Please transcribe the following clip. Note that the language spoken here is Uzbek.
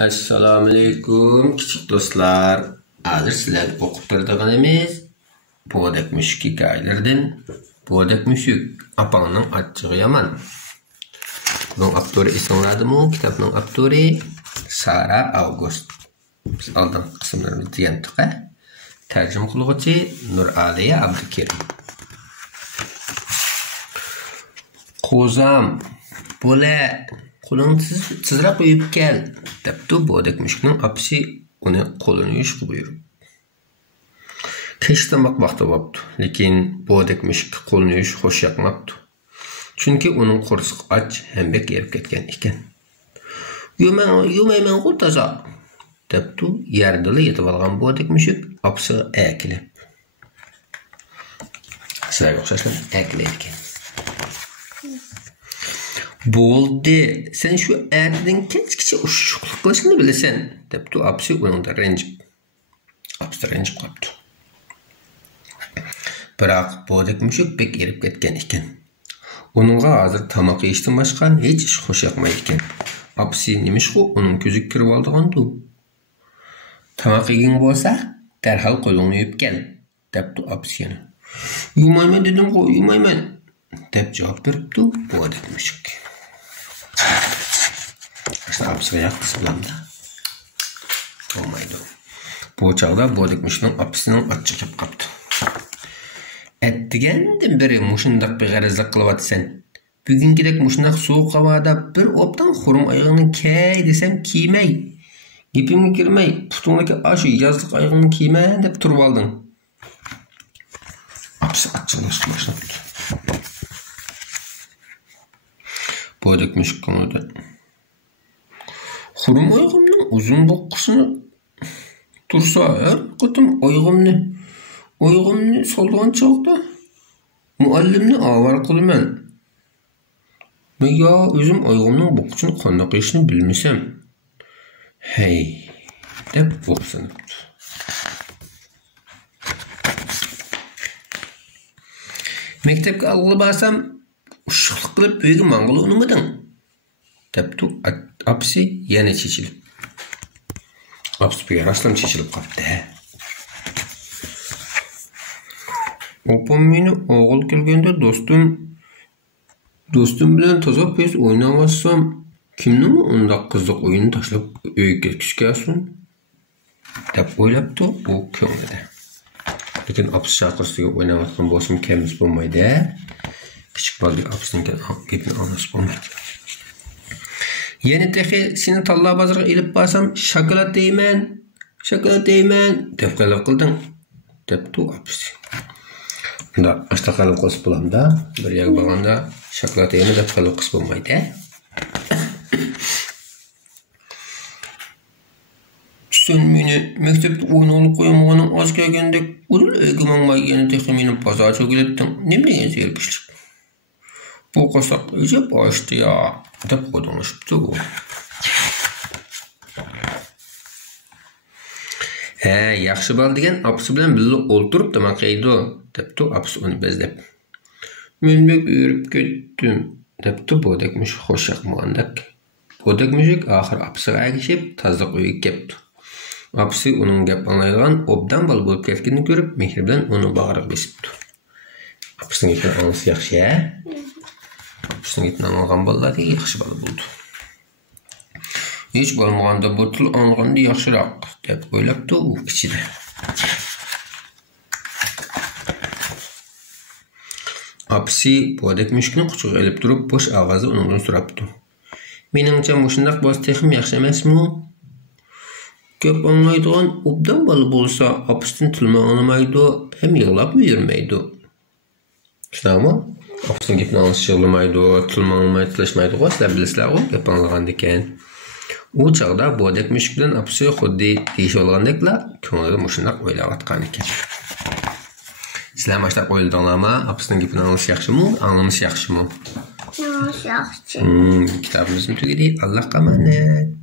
Assalomu alaykum kichik do'stlar. Hozir sizlarga o'qib beradiganimiz Bo'dak mushuk hikoyalaridan Bo'dak mushuk apangning achchig'i yomon. Buning avtori esinglardimi? Kitobning avtori Sara August. Biz oldin qismlarni degandik. Tarjima qiluvchi Nuraliya Abdukerim. Qo'zam, bo'la qo'lingni tezroq yuvib kel, debdi Bo'dak mushukning apasi uni qo'lini yuvishga buyurib. Kechtamoq vaqti bo'libdi, lekin Bo'dak mushuk qo'lini yuvish xo'sh yoqmabdi. Chunki uning qo'rsiq och ham bek erib ketgan ekan. Yuvmayman qo'taza, debdi yerdili yetib olgan Bo'dak mushuk apasiga akilib. Sizlarga o'xshashlar akilib ekan. Bo'ldi, sen shu erdan kichkicha ushuqlik qilishni bilasan, debdi apasi uningdan ranjib. Apasi ranjib qolibdi. Biroq Bo'dak mushuk bek erib ketgan ekan. Uningga hozir tamoq yeyishdan boshqa hech ish xo'sh yoqmaydi ekan. Apasi nimishqu uning ko'ziga kirib oldigandu. Tamoq yeging bo'lsa, darhol qo'lingni yuvib kel, debdi apasi yana. Yuvmayman dedim-ku, yuvmayman, deb javob beribdi Bo'dak mushuk. İşte apasiga yoqtis bilamda. Olmaydi. Bu chog'da Bo'dak mushukning apasining achchig'i kelib qolibdi. Etdigandan beri mushundaq bir g'arazlik qilyapsan. Bugungidek mushundaq sovuq havoda bir obdan xurum oyog'ini kay desam kiymay. Gapimga kirmay, putingdagi ashu yozliq oyog'ini kiyma deb turib olding. Apasi achchig'lashga boshladi. Bo'dak mushuk ko'ngilda xurum oyog'imning uzun boqqisini tursa, qo'tim oyog'imni solgan chog'da muallimni avar qilaman. Men yo o'zim oyog'imning boqqisini qanday qilishni bilmasam. Hey, deb o'qsinibdi. Maktabga alg'ili borsam, ushuqlik qilib uyga mang'ul unimiding, debdi apasi yana chechilib. Apasi bir raslam chechilib qolibdi. Opam meni o'g'il kelganda do'stim bilan toza pes o'ynamassam, kimning undaq qiziq o'yinni tashlab uyga ketishgasin, deb o'ylabdi u ko'nglida. Lekin apasi chaqirsiga o'ynayotgan bo'lsam kamiz bo'lmaydi. Kichik bola apasining gapini anglasa bo'lmaydi. Yana texi seni talla bozorga ilib borsam, shokolad deyman, deb qalab qilding, debdi apasi. Unda ashta qalab qilsa bo'lamda, bir yoq bo'lganda shokolad yeyman deb qalab qilsa bo'lmaydi. Sen meni maktabda o'yin olib qo'ymaгаning oz kelgandek, o'zim uyga mangmay yana texi meni bozorga kelatding. Nima degan zerikishlik? Bu qo'shiq ijib ochdi ya, deb qo'dinishibdi u. Yaxshi bo'l degan apasi bilan birga o'ltirib tamoq yeydi, debdi apasi uni bezlab. Men bek yurib ketdim, debdi Bo'dak mushuk xo'sh yoqmagandek. Bo'dak mushuk oxir apasiga ergashib tazliq uyga kelibdi. Apasi uning gap anglaydigan obdan bola bo'lib ketganini ko'rib, mehr bilan uni bag'riga besibdi. Apasining gapini anglasa yaxshi-ya. Apasining gapini anglagan bolalar yaxshi bola bo'ldi. Hech bo'lmaganda bu til anglaganda yaxshiroq, deb o'ylabdi u ichida. Apasi Bo'dak mushukni quchog'iga ilib turib, bo'sh ovozda undan so'rabdi. Meningcha mushundaq bo'lsa texim yaxshi emasmi? Gap anglaydigan obdan bola bo'lsa, apasidan tilni anglamaydi, ham yig'labmi yurmaydi. Shunaqmi? Apasining gapini anglasa yig'lamaydi, tilni anglamaydi, tilashmaydi, sizlar bilasizlar-ku, gap anglagandan keyin. U chog'da Bo'dak mushuk bilan apasi xuddi deyishib olgandeklar, ko'nglida mushundaq o'ylayotgan ekan. Sizlar mashtab o'yladinglarmi? Apasining gapini anglash yaxshimi, anglamas yaxshimi? Yaxshi. Kitobimizni tugadi. Allohga omonat.